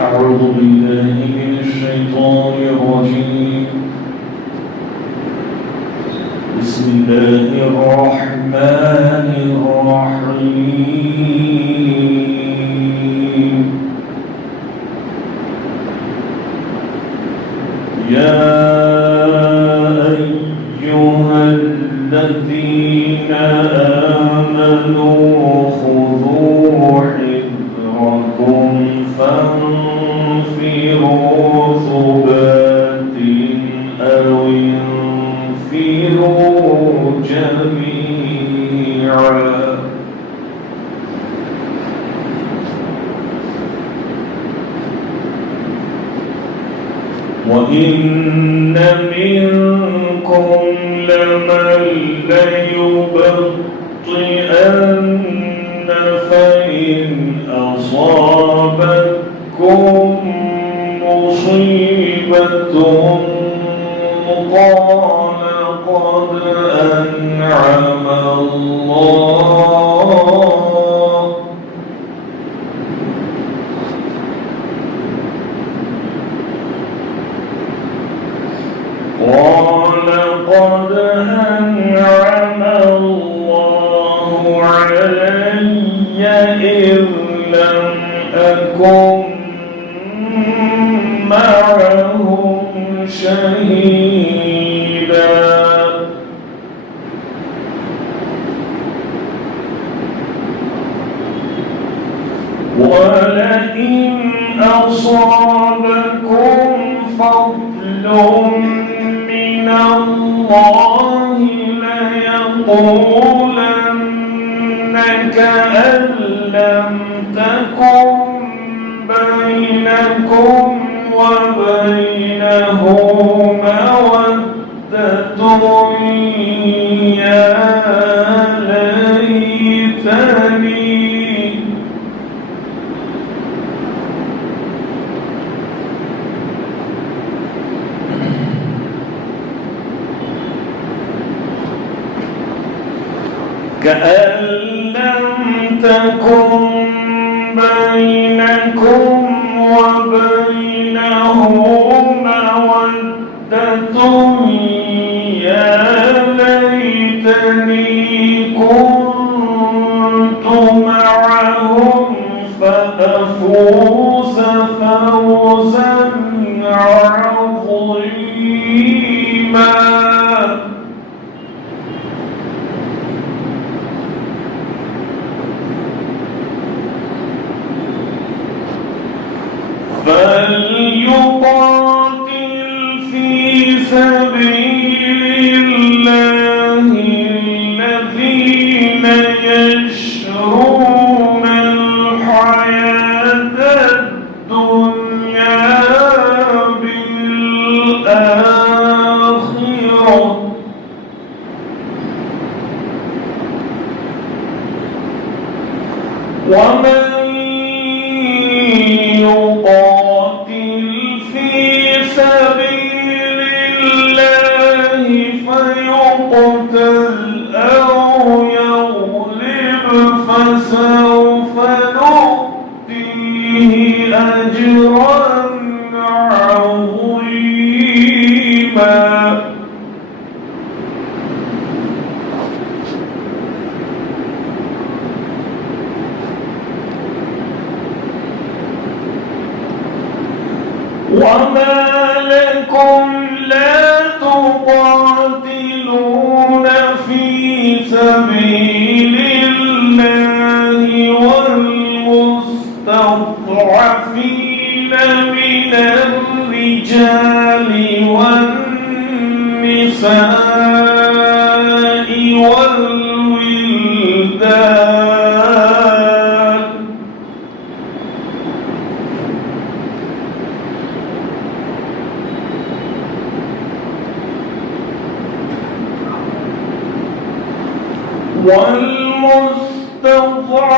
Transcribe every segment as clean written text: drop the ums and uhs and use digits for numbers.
أعوذ بالله من الشيطان الرجيم. بسم الله الرحمن الرحيم. يا أيها الذين آمنوا خذوا حذركم فانفروا ثبات أو انفروا جميعا. وإن منكم لمن ليبطئن فإن أصابتكم مصيبة قال قد أنعم الله علي إذ لم أكن معهم شهيدا. ولئن أصابكم فضل من الله ليقولن كأن لم تكن بينكم وبينه مودة يا ليتني كأن لم تكن بينكم وبينه مودة يا ليتني كنت معهم فأفوز فوزا عظيما. فليقاتل في سبيل الله الذين يشرون الحياة الدنيا بالآخرة ومن يقاتل في سبيل الله فيقتل أو يغلب فسوف نؤتيه أجرا عظيما. وما لكم لا تقاتلون في سبيل الله والمستضعفين من الرجال والنساء والولدان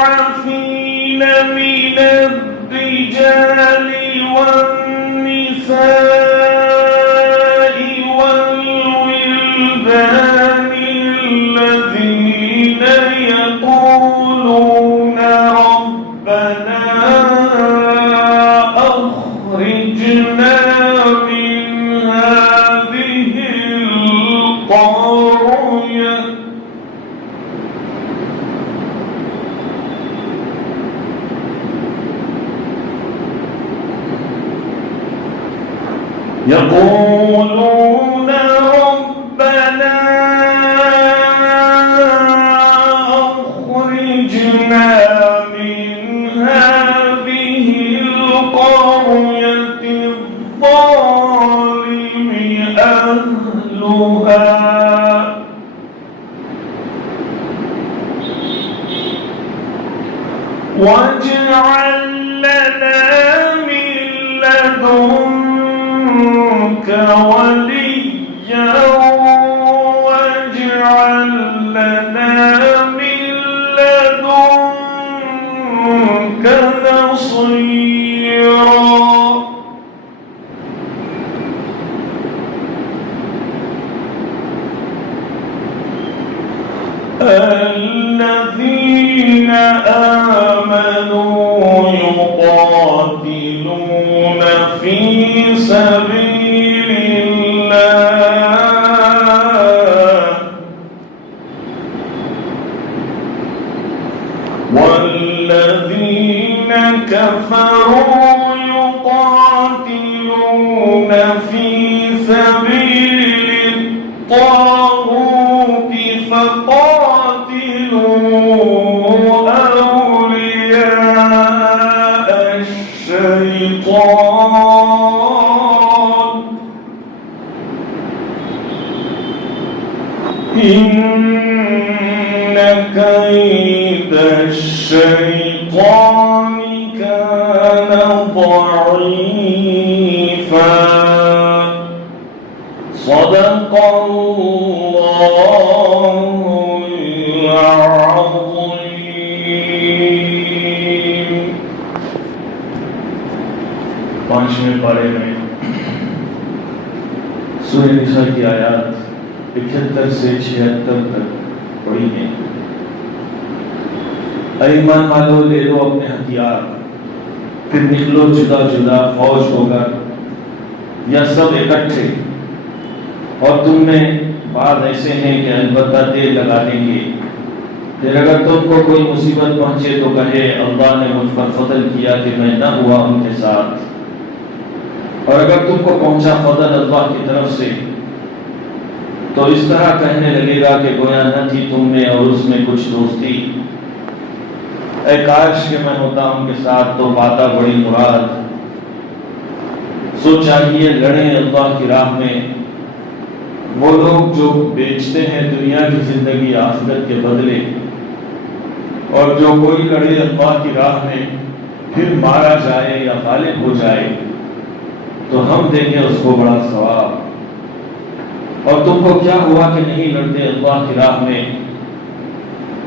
والمستضعفين من الرجال والنساء والولدان الذين يقولون ربنا يقولون ربنا أخرجنا من هذه القرية الظالم أهلها واجعل لنا من لدنك وليا واجعل لنا من لدنك نصيرا. الذين آمنوا يقاتلون في سبيل الله والذين كفروا يقاتلون في سبيل الطاغوت فقاتلوا أولياء الشيطان إن كيد الشيطان كان ضعيفا. صدق الله العظيم. 5ویں پارے میں سورہ نساء کی آیات 71 سے 76 تک پڑھی ہیں. اے ایمان والو، لے لو اپنے ہتھیار، پھر نکلو جدا جدا فوج ہو کر یا سب اکٹھے، اور تم میں بعض ایسے ہیں کہ البتہ دیر لگا دیں گے. پھر اگر تم کو کوئی مصیبت پہنچے تو کہے اللہ نے مجھ پر فضل کیا کہ میں نہ ہوا ان کے ساتھ، اور اگر تم کو پہنچا فضل اللہ کی طرف سے تو اس طرح کہنے لگے گا کہ گویا نہ تھی تم میں اور اس میں کچھ دوستی. اے کاش کہ میں ہوتا ان کے ساتھ تو پاتا بڑی مراد. سو چاہیے لڑیں اللہ کی راہ میں. وہ لوگ جو بیچتے ہیں دنیا کی زندگی آخرت کے بدلے، اور جو کوئی لڑے اللہ کی راہ میں پھر مارا جائے یا غالب ہو جائے تو ہم دیں گے اس کو بڑا ثواب. اور تم کو کیا ہوا کہ نہیں لڑتے اللہ کی راہ میں؟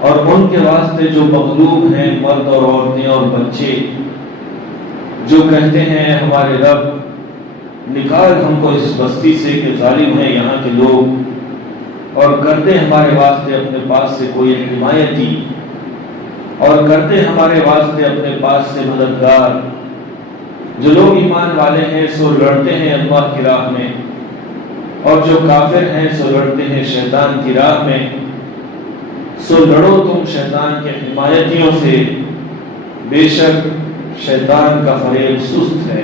اور ان کے واسطے جو مغلوب ہیں مرد اور عورتیں اور بچے، جو کہتے ہیں ہمارے رب نکال ہم کو اس بستی سے کہ ظالم ہیں یہاں کے لوگ، اور کرتے ہمارے واسطے اپنے پاس سے کوئی حمایتی، اور کرتے ہمارے واسطے اپنے پاس سے مددگار. جو لوگ ایمان والے ہیں سو لڑتے ہیں اللہ کی راہ میں، اور جو کافر ہیں سو لڑتے ہیں شیطان کی راہ میں. سو لڑو تم شیطان کے حمایتیوں سے، بے شک شیطان کا فریب سست ہے.